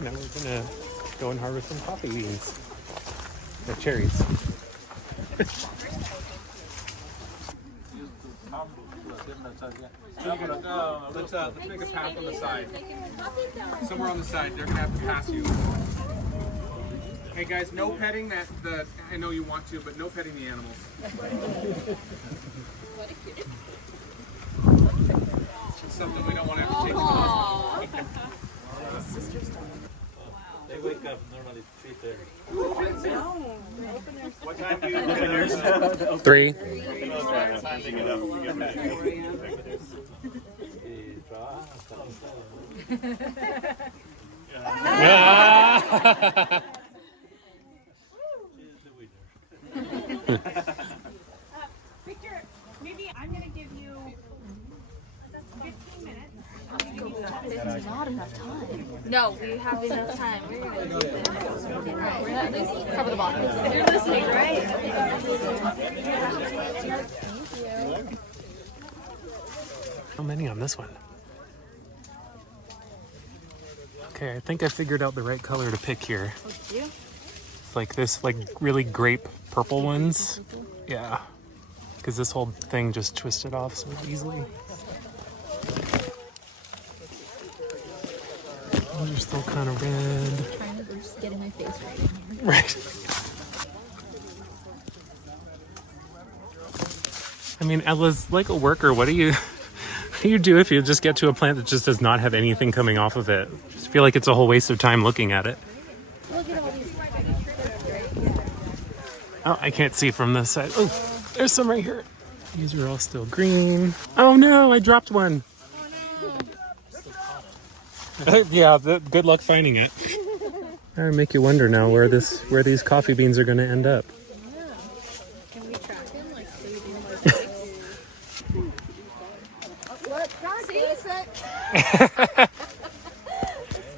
Now we're gonna go and harvest some coffee beans. Or cherries. Let's make a path on the side. Somewhere on the side, they're gonna have to pass you. Hey guys, no petting that. I know you want to, but no petting the animals. It's something we don't want to have to take to the hospital. They wake up normally 3:30. What time do you open yours? 3. Time to get up to get ready. Victor, maybe I'm going to give you 15 minutes. There's not enough time. No, we have enough time. We're gonna do this. We're gonna at least cover the bottom. You're listening, right? Thank you. How many on this one? Okay, I think I figured out the right color to pick here. Oh, did you? It's like this, like really grape purple ones. Yeah, because this whole thing just twisted off so easily. Those are still kind of red. I'm just getting my face right in here. Right. I mean, as like a worker, what do you do if you just get to a plant that just does not have anything coming off of it? I just feel like it's a whole waste of time looking at it. Look at all these. Oh, I can't see from this side. Oh, there's some right here. These are all still green. Oh no, I dropped one. Yeah, good luck finding it. That'll make you wonder now where these coffee beans are going to end up. Yeah. Can we track him? Like, so we do more What? God, it's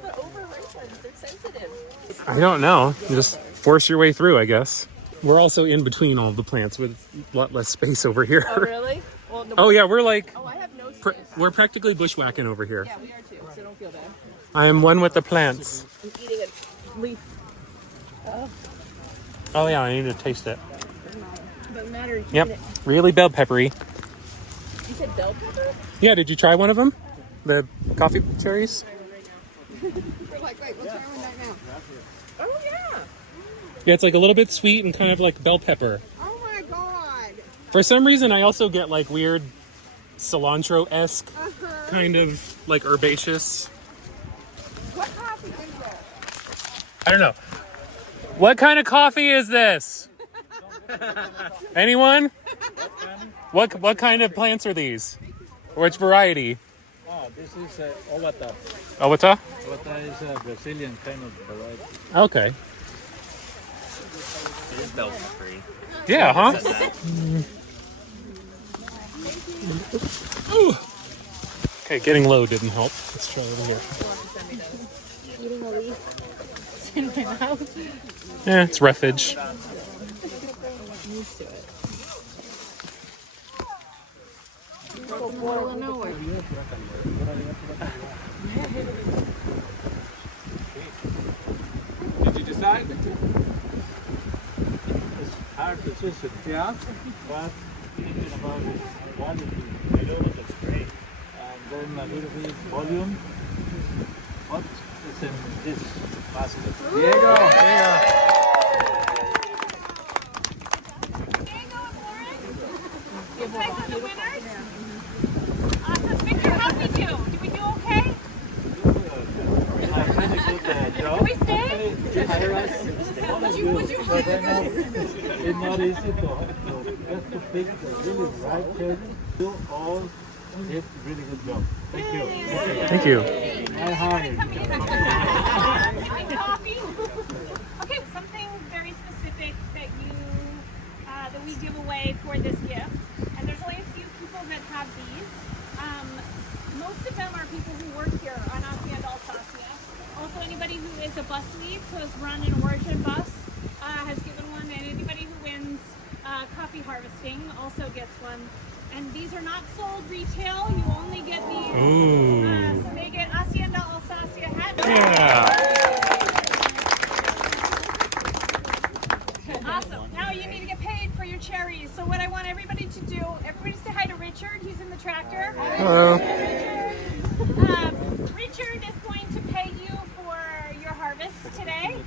the over-ripened. They're sensitive. I don't know. Just force your way through, I guess. We're also in between all of the plants with a lot less space over here. Oh, really? Well, no, Oh yeah, we're like, I have no space. we're practically bushwhacking over here. Yeah, we are too, so don't feel bad. I am one with the plants. I'm eating a leaf. Oh yeah, I need to taste it. Doesn't matter. You Yep, eat it. really bell peppery. You said bell pepper? Yeah, did you try one of them? The coffee cherries? We're like, wait, what's wrong with that now? Oh, yeah. Yeah, it's like a little bit sweet and kind of like bell pepper. Oh, my God. For some reason, I also get like weird cilantro-esque kind of like herbaceous. What coffee is there? I don't know. What kind of coffee is this? Anyone? What kind of plants are these? Which variety? Oh, this is Owata. Owata? Owata is a Brazilian kind of variety. Okay. It is bell peppery. Yeah, huh? Ooh. Okay, getting low didn't help. Let's try over here. Eating a leaf. It's in my mouth. Yeah, it's roughage. I'm used to it. Middle of nowhere. Did you decide? It's hard decision, yeah, but thinking about its quality. I know it looks great. And then a little bit volume. What is in this basket? Diego, there You guys are the winners? Awesome. Victor, how'd we do? Did we do okay? A really good job. Can we stay? You hire us. But I know it's not easy to get to pick the really right cherry. You all did a really good job. Thank you. Thank you. I hired you. Coffee. Okay, something very specific that we give away for this gift, and there's only a few people that have these. Most of them are people who work here on Hacienda Alsacia. Also, anybody who is a bus lead, so has run an origin bus, has given one, and anybody who wins coffee harvesting also gets one. And these are not sold retail. You only get these. Ooh. So they get Hacienda Alsacia hat. Yeah. cherries. So what I want everybody to do, everybody say hi to Richard. He's in the tractor. Hello. Richard is going to pay you for your harvest today.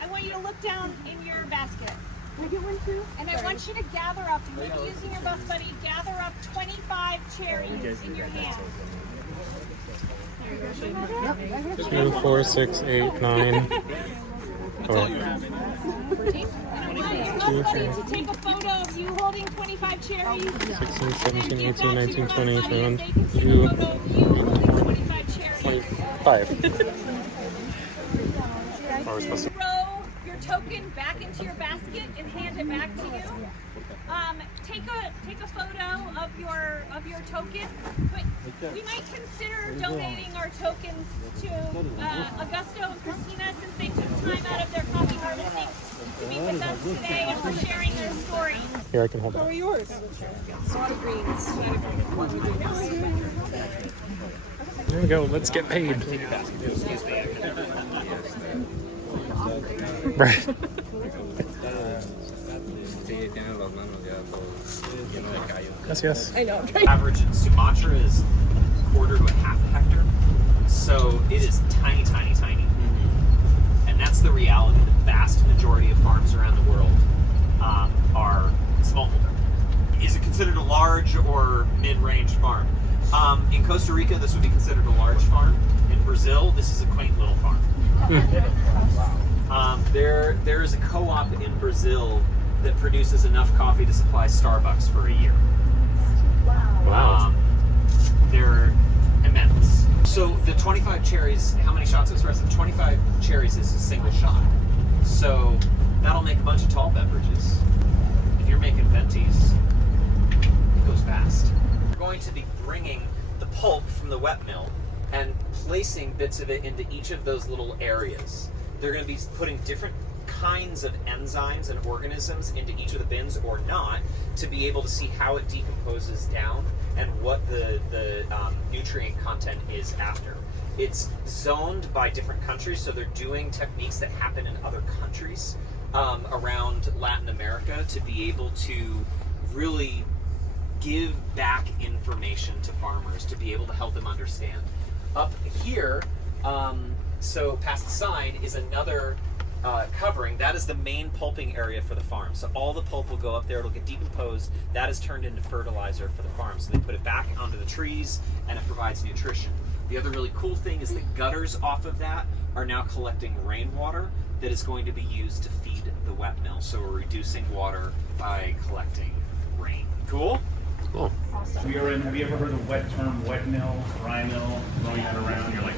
I want you to look down in your basket. Can I get one too? And I want you to gather up, maybe using your bus buddy, gather up 25 cherries in your hand. 2, 4, 6, 8, 9. And I want your bus buddy to take a photo of you holding 25 cherries. 16, 17, 18, 19, 20, 21, They can take a photo of you holding 25 cherries. 25. Throw your token back into your basket and hand it back to you. Take a photo of your token. But we might consider donating our tokens to Augusto and Christina since they took time out of their coffee harvesting to be with us today and for sharing their story. Here, I can hold How that. are yours? There we go. Let's get paid. Right. Yes, yes. I know. Average in Sumatra is quarter to a half a hectare, so it is tiny, tiny, tiny. And that's the reality. The vast majority of farms around the world are smallholder. Is it considered a large or mid-range farm? In Costa Rica, this would be considered a large farm. In Brazil, this is a quaint little farm. There is a co-op in Brazil that produces enough coffee to supply Starbucks for a year. Wow. They're immense. So the 25 cherries, how many shots of espresso? 25 cherries is a single shot. So that'll make a bunch of tall beverages. If you're making ventis, it goes fast. We're going to be bringing the pulp from the wet mill and placing bits of it into each of those little areas. They're going to be putting different kinds of enzymes and organisms into each of the bins or not to be able to see how it decomposes down and what the nutrient content is after. It's zoned by different countries, so they're doing techniques that happen in other countries around Latin America to be able to really give back information to farmers to be able to help them understand. Up here, so past the sign is another covering. That is the main pulping area for the farm. So all the pulp will go up there, it'll get decomposed. That is turned into fertilizer for the farm. So they put it back onto the trees and it provides nutrition. The other really cool thing is the gutters off of that are now collecting rainwater that is going to be used to feed the wet mill. So we're reducing water by collecting rain. Cool? Cool. We are in, have you ever heard the wet mill, rye mill, throwing that around? You're like,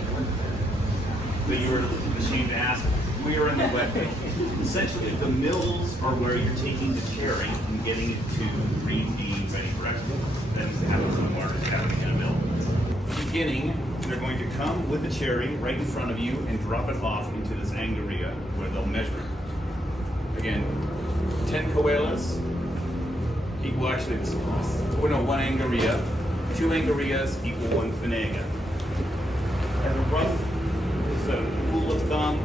but you were ashamed to ask. We are in the wet mill. Essentially, the mills are where you're taking the cherry and getting it to green bean ready for export. Then it happens somewhere, it's happening in a mill. Beginning, they're going to come with the cherry right in front of you and drop it off into this angaria where they'll measure it. Again, 10 koalas equal actually, one angaria. 2 angarias equal 1 fanega. As a rough rule of thumb,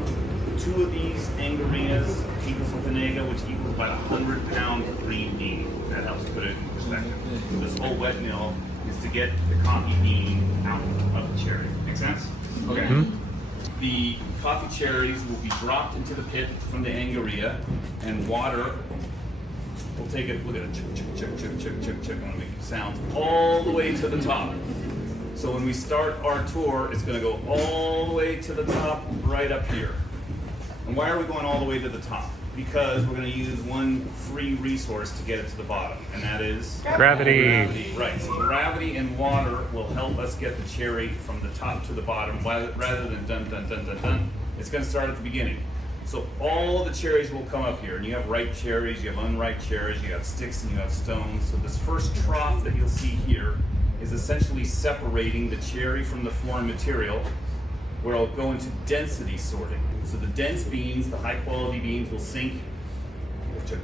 2 of these angarias equals a fanega, which equals about 100 pounds of green bean. That helps put it in perspective. So this whole wet mill is to get the coffee bean out of the cherry. Make sense? Okay. The coffee cherries will be dropped into the pit from the angaria, and water will take it, look at it, chuk. I'm gonna make sounds all the way to the top. So when we start our tour, it's gonna go all the way to the top, right up here. And why are we going all the way to the top? Because we're gonna use one free resource to get it to the bottom, and that is Gravity. Right, so gravity and water will help us get the cherry from the top to the bottom rather than dun. It's gonna start at the beginning. So all the cherries will come up here, and you have ripe cherries, you have unripe cherries, you have sticks and you have stones. So this first trough that you'll see here is essentially separating the cherry from the foreign material, where it'll go into density sorting. So the dense beans, the high quality beans, will sink chuk,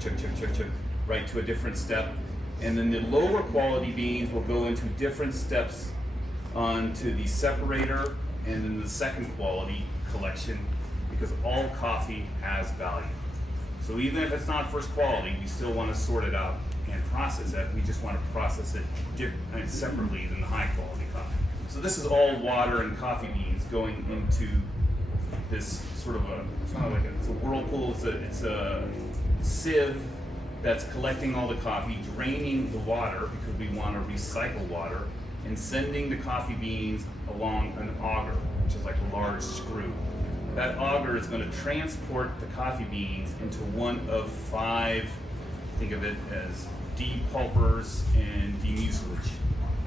right to a different step. And then the lower quality beans will go into different steps onto the separator and then the second quality collection, because all coffee has value. So even if it's not first quality, we still want to sort it out and process that. We just want to process it separately than the high quality coffee. So this is all water and coffee beans going into this sort of it's not like it's a whirlpool, it's a sieve that's collecting all the coffee, draining the water because we want to recycle water, and sending the coffee beans along an auger, which is like a large screw. That auger is going to transport the coffee beans into one of 5, think of it as depulpers and demucilage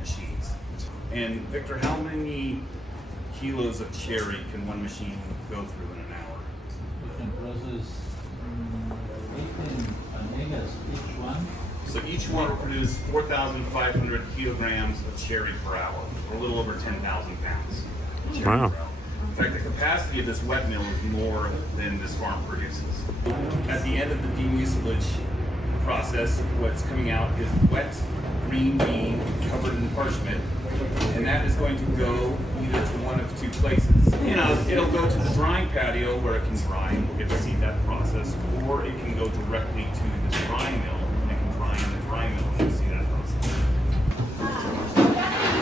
machines. And Victor, how many kilos of cherry can one machine go through in an hour? You can process 18 annegas each one. So each one will produce 4,500 kilograms of cherry per hour, or a little over 10,000 pounds. of cherry Wow. per hour. In fact, the capacity of this wet mill is more than this farm produces. At the end of the demucilage process, what's coming out is wet green bean covered in parchment, and that is going to go either to one of 2 places. It'll go to the drying patio where it can dry, and we'll get to see that process, or it can go directly to the drying mill, and it can dry in the drying mill, and you'll see that process. You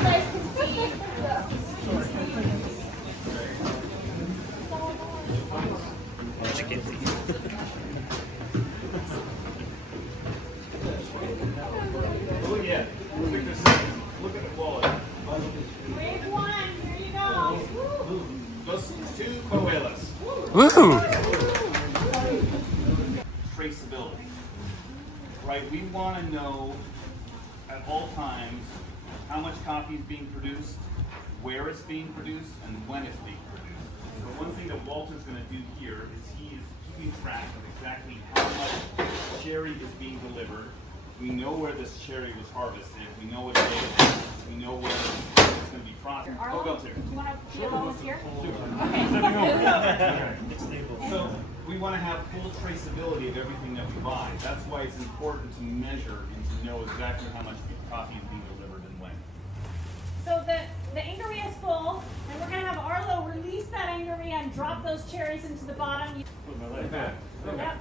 guys can see. Oh yeah, look at the quality. Wave 1, here you go. Those 2 coelas. Woohoo! Traceability. Right, we want to know at all times how much coffee is being produced, where it's being produced, and when it's being produced. The one thing that Walter's going to do here is he is keeping track of exactly how much cherry is being delivered. We know where this cherry was harvested. We know what day it is. We know where it's going to be processed. Arlo, Go here. do you want to be a volunteer? So we want to have full traceability of everything that we buy. That's why it's important to measure and to know exactly how much coffee is being delivered and when. So the angeria is full, and we're going to have Arlo release that angeria and drop those cherries into the bottom. Put my leg back. Yep.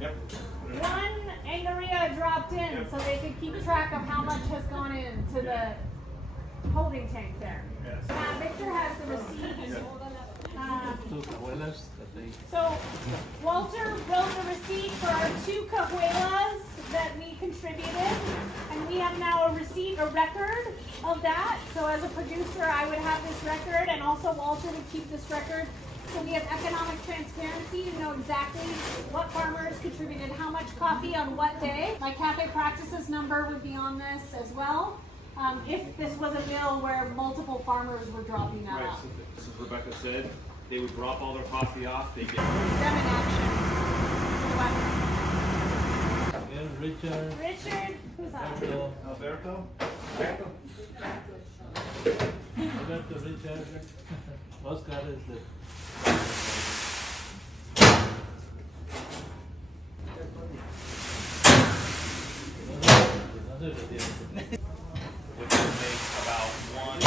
Yep. One angeria dropped in, so they could keep track of how much has gone into the holding tank there. Yes. Victor has the receipt. 2 cajuelas that they So Walter wrote the receipt for our 2 cajuelas that we contributed, and we have now a receipt, a record of that. So as a producer, I would have this record, and also Walter would keep this record. So we have economic transparency to know exactly what farmers contributed how much coffee on what day. My cafe practices number would be on this as well. If this was a mill where multiple farmers were dropping that Right, off. so as Rebecca said, they would drop all their coffee off, they get Them in action. Miguel, Richard, Richard, who's that? Alberto, Alberto. Richard, Oscar is the Which will make about 1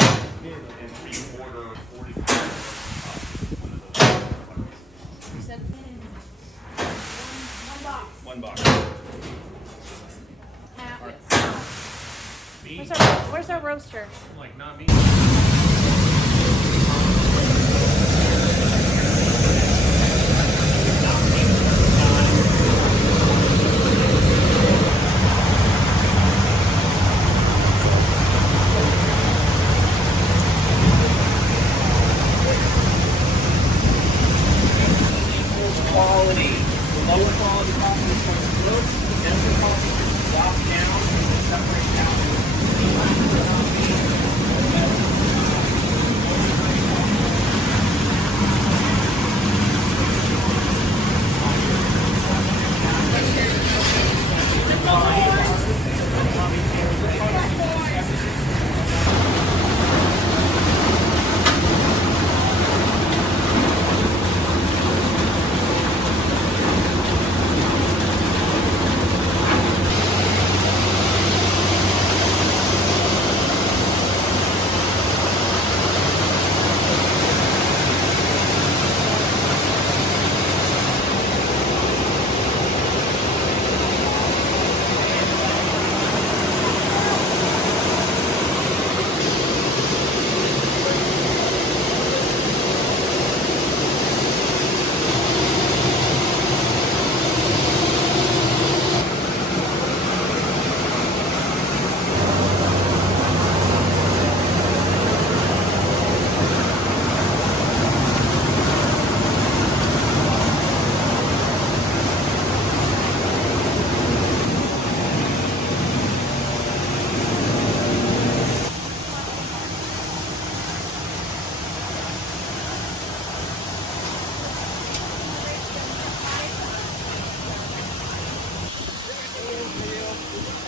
3/4 40 pounds of You said one box. 1 box. Half. Me? Where's our roaster? Like, not me. Quality. The lower quality coffee is from the roast. The denser coffee is dropped down and separate out.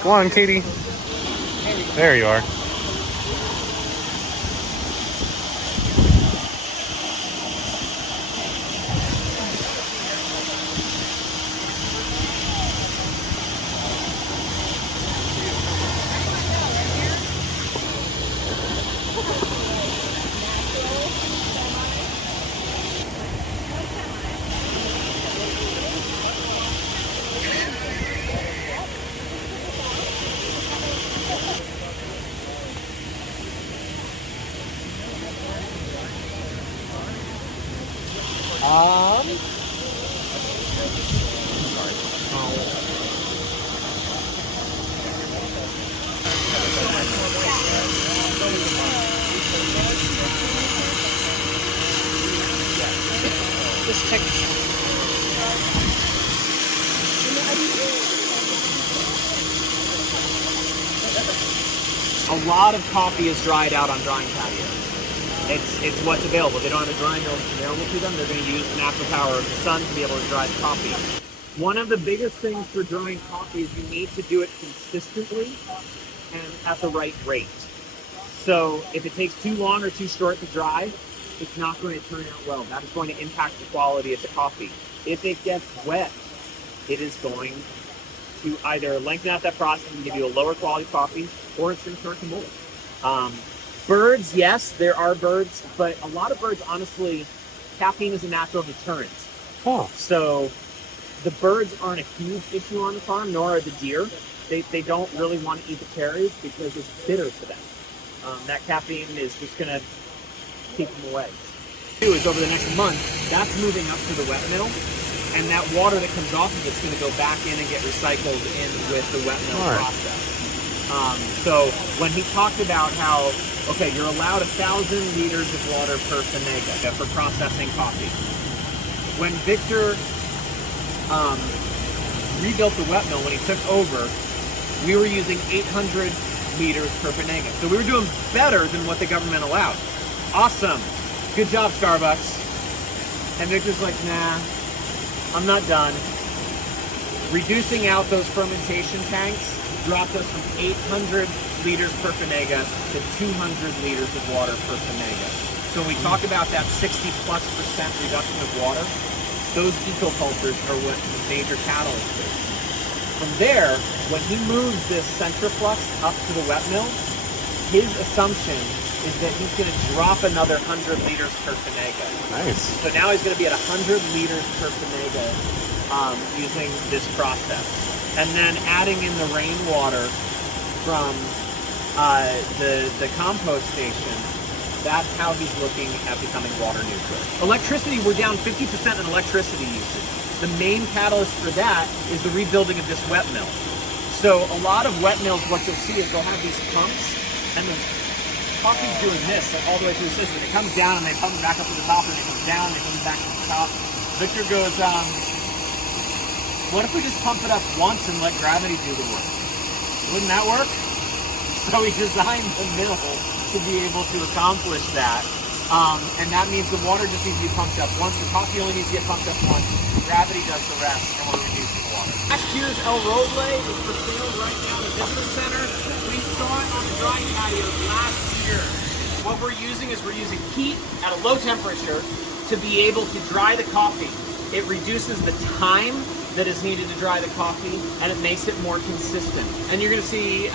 Come on, Katie. There you are. Just check. A lot of coffee is dried out on drying patio. It's what's available. They don't have a drying mill available to them. They're going to use the natural power of the sun to be able to dry the coffee. One of the biggest things for drying coffee is you need to do it consistently and at the right rate. So if it takes too long or too short to dry, it's not going to turn out well. That is going to impact the quality of the coffee. If it gets wet, it is going to either lengthen out that process and give you a lower quality coffee, or it's going to start to mold. Birds, yes, there are birds, but a lot of birds, honestly, caffeine is a natural deterrent. Oh. So the birds aren't a huge issue on the farm, nor are the deer. They don't really want to eat the cherries because it's bitter to them. That caffeine is just going to keep them away. Is over the next month, that's moving up to the wet mill, and that water that comes off of it's going to go back in and get recycled in with the wet mill process. So when he talked about how, okay, you're allowed 1,000 liters of water per fanega for processing coffee. When Victor rebuilt the wet mill, when he took over, we were using 800 liters per fanega. So we were doing better than what the government allowed. Awesome. Good job, Starbucks. And Victor's like, nah, I'm not done. Reducing out those fermentation tanks dropped us from 800 liters per fanega to 200 liters of water per fanega. So when we talk about that 60+% reduction of water, those ecocultures are what the major catalyst is. From there, when he moves this centriflux up to the wet mill, his assumption is that he's going to drop another 100 liters per fanega. Nice. So now he's going to be at 100 liters per fanega using this process. And then adding in the rainwater from the compost station, that's how he's looking at becoming water neutral. Electricity, we're down 50% in electricity usage. The main catalyst for that is the rebuilding of this wet mill. So a lot of wet mills, what you'll see is they'll have these pumps, and the coffee's doing this like, all the way through the system. It comes down and they pump it back up to the top, and it comes down and it comes back to the top. Victor goes, what if we just pump it up once and let gravity do the work? Wouldn't that work? So he designed the mill to be able to accomplish that. And that means the water just needs to be pumped up once. The coffee only needs to get pumped up once. Gravity does the rest, and we're reducing water. Last year's El Roble is for sale right now in the business center. We saw it on the drying patios last year. What we're using is we're using heat at a low temperature to be able to dry the coffee. It reduces the time that is needed to dry the coffee, and it makes it more consistent. And you're going to see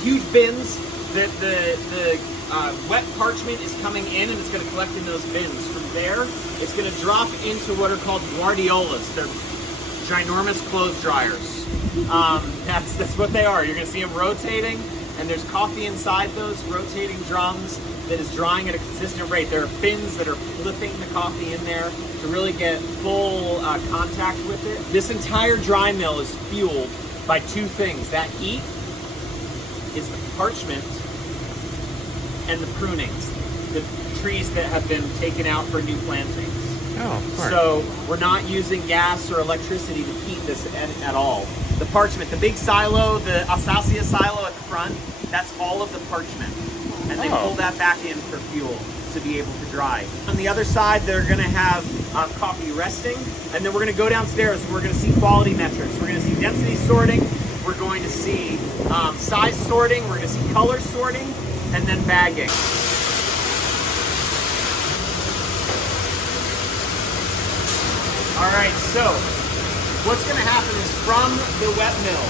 huge bins that the wet parchment is coming in, and it's going to collect in those bins. From there, it's going to drop into what are called guardiolas. They're ginormous clothes dryers. That's what they are. You're going to see them rotating, and there's coffee inside those rotating drums that is drying at a consistent rate. There are fins that are flipping the coffee in there to really get full contact with it. This entire dry mill is fueled by two things. That heat is the parchment and the prunings, the trees that have been taken out for new plantings. Oh, smart. So we're not using gas or electricity to heat this at all. The parchment, the big silo, the Alsacia silo at the front, that's all of the parchment. And they pull that back in for fuel to be able to dry. On the other side, they're gonna have coffee resting, and then we're gonna go downstairs and we're gonna see quality metrics. We're gonna see density sorting, we're going to see size sorting, we're going to see color sorting, and then bagging. All right, so what's going to happen is from the wet mill,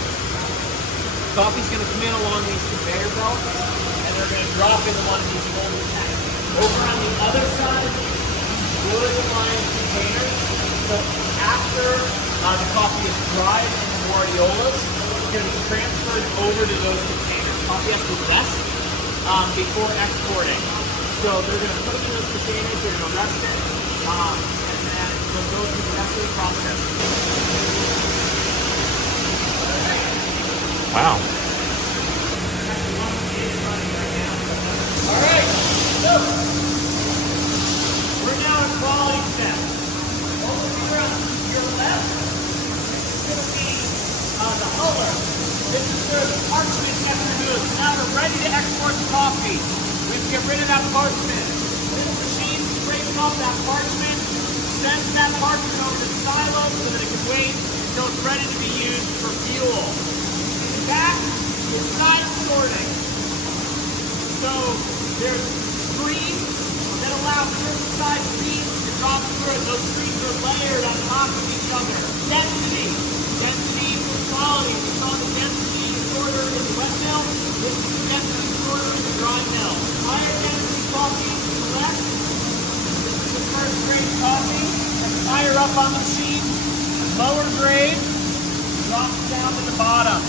coffee's going to come in along these conveyor belts, and they're going to drop into one of these molded tanks. Over on the other side, wood lined containers. So after the coffee is dried in the Guardiolas, it's going to be transferred over to those containers. Coffee has to rest before exporting. So they're going to put it in those containers, they're going to rest it, and then it'll go through the rest of the process. Wow. All right, so we're now at quality step. Over here on your left, this is going to be the huller. This is where the parchment gets removed. Now we're ready to export the coffee. We have to get rid of that parchment. This machine scrapes off that parchment, sends that parchment over to the silo so that it can wait until it's ready to be used for fuel. That is size sorting. So there's screens that allow certain size beans to drop through. Those screens are layered on top of each other. Density. Density equals quality. We saw the density sorter in the wet mill. This is the density sorter in the dry mill. Higher density coffee to the left. This is the first grade coffee. That's higher up on the machine. Lower grade drops down to the bottom.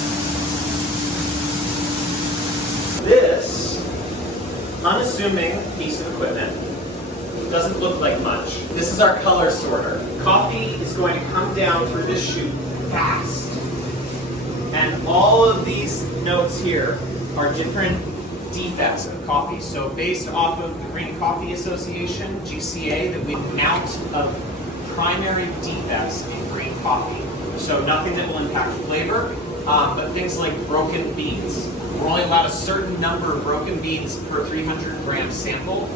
This unassuming piece of equipment doesn't look like much. This is our color sorter. Coffee is going to come down through this chute fast. And all of these notes here are different defects of coffee. So based off of the Green Coffee Association, GCA, that we count of primary defects in green coffee. So nothing that will impact flavor, but things like broken beans. We're only allowed a certain number of broken beans per 300 gram sample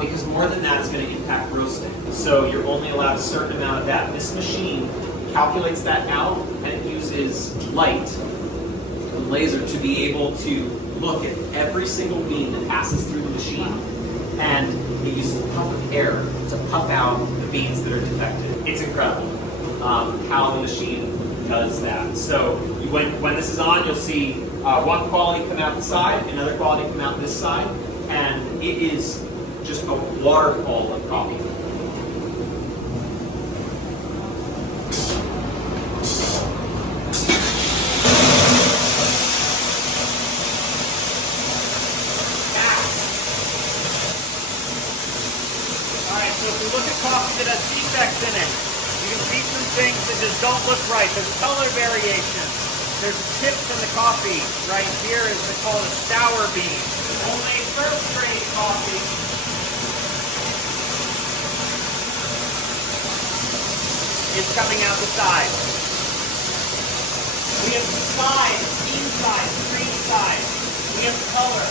because more than that is going to impact roasting. So you're only allowed a certain amount of that. This machine calculates that out and it uses light, a laser, to be able to look at every single bean that passes through the machine, and it uses a puff of air to puff out the beans that are defective. It's incredible how the machine does that. So when this is on, you'll see one quality come out the side, another quality come out this side, and it is just a waterfall of coffee. Alright, so if we look at coffee that has defects in it, you can see some things that just don't look right. There's color variation. There's a tip from the coffee right here, is called a sour bean. Only first grade coffee is coming out the side. We have size, bean size, green size. We have color.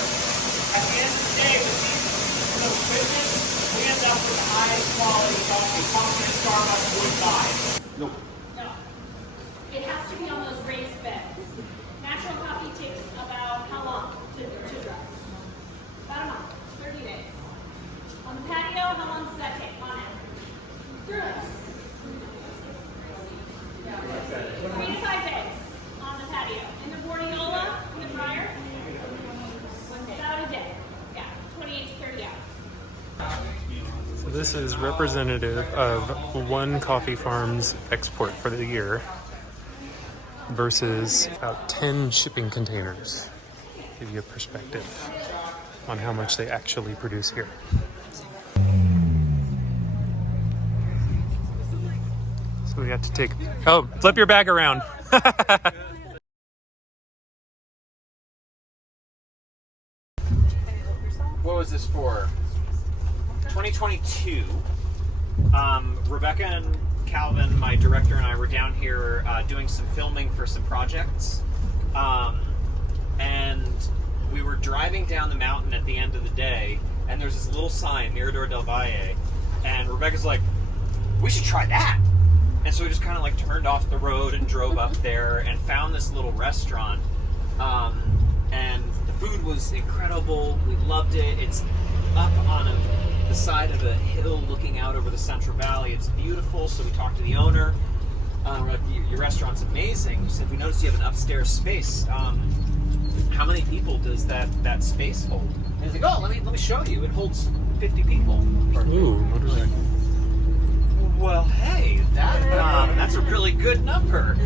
At the end of the day, with these equipment, we end up with the highest quality coffee that Starbucks would buy. No. It has to be on those raised beds. Natural coffee takes about how long to dry? About a month, 30 days. On the patio, how long does that take on it? 3 to 5 days on the patio. In the Guardiola, in the dryer, about a day. Yeah, 28 to 30 hours. So this is representative of one coffee farm's export for the year versus about 10 shipping containers. Give you a perspective on how much they actually produce here. So we got to take, oh, flip your bag around. What was this for? 2022. Rebecca and Calvin, my director, and I were down here doing some filming for some projects. And we were driving down the mountain at the end of the day, and there's this little sign, Mirador del Valle, and Rebecca's like, we should try that. And so we just kind of like turned off the road and drove up there and found this little restaurant. And the food was incredible. We loved it. It's up on the side of a hill looking out over the Central Valley. It's beautiful. So we talked to the owner. We're like, your restaurant's amazing. We said, we noticed you have an upstairs space. How many people does that space hold? And he's like, oh, let me show you. It holds 50 people. Ooh, what is that? Well, hey, that's a really good number.